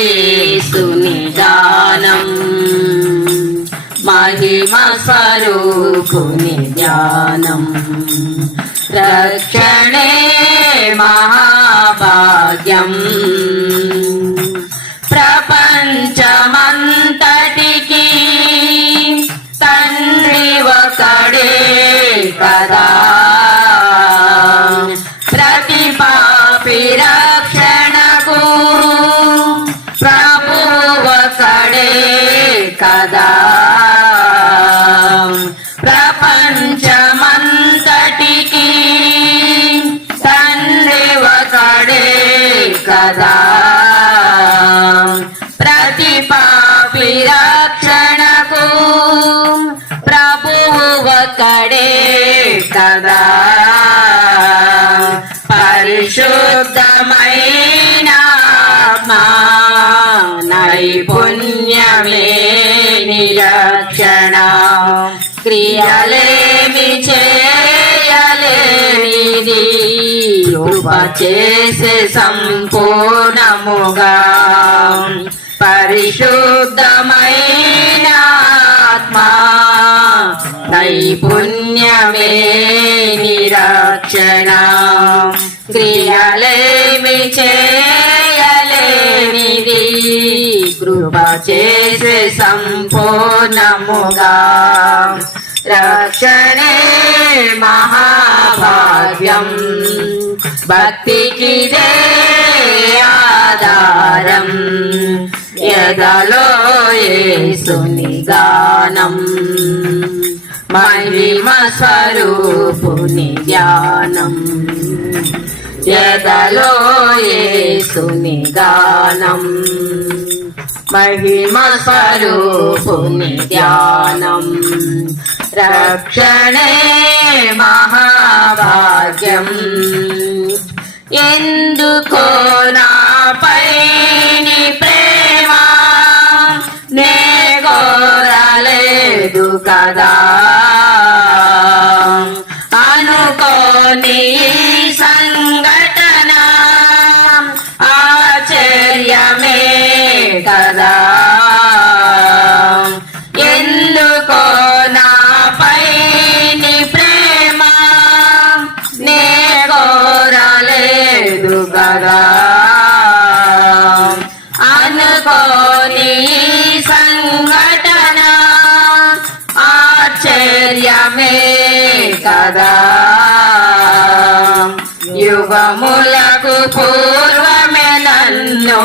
యేసుని గానం మహిమ స్వరూపుని ధ్యానం రక్షణే మహాభాగ్యం ప్రపంచమంతటికి తండ్రి ఒకడే కదా ప్రతి పాపి రక్షణకు ప్రభువు ఒకడే కదా ప్రపంచమంతటికి తండ్రి ఒకడే కదా ప్రతి పాపి రక్షణకు ప్రభువు ఒకడే కదా పరిశుద్ధమైన ఆత్మా నైపుణ్యమే నిరక్షణ క్రియలేమి చేయలేనిది ఉపచేసే సంపూర్ణముగా పరిశుద్ధమైన ఆత్మా నైపుణ్యమే నిరక్షణ క్రియలేమి చేయలేనిది కృప చేసే సంపూర్ణముగా రక్షణే మహాభాగ్యం భక్తికిదే ఆధారం ఎదలో యేసుని గానం మహిమ స్వరూపుని ధ్యానం ఎదలో యేసుని గానం మహిమ స్వరూపుని ధ్యానం రక్షణే మహాభాగ్యం ఎందుకో నాపై నీ ప్రేమ నే కోరలేదు కదా అనుకోని సంఘటన ఆశ్చర్యమే కదా ఎందుకో నాపై నీ ప్రేమ నే కోరలేదు కదా అనుకోని సంఘటన ఆశ్చర్యమే కదా యుగములకు పూర్వమే నన్ను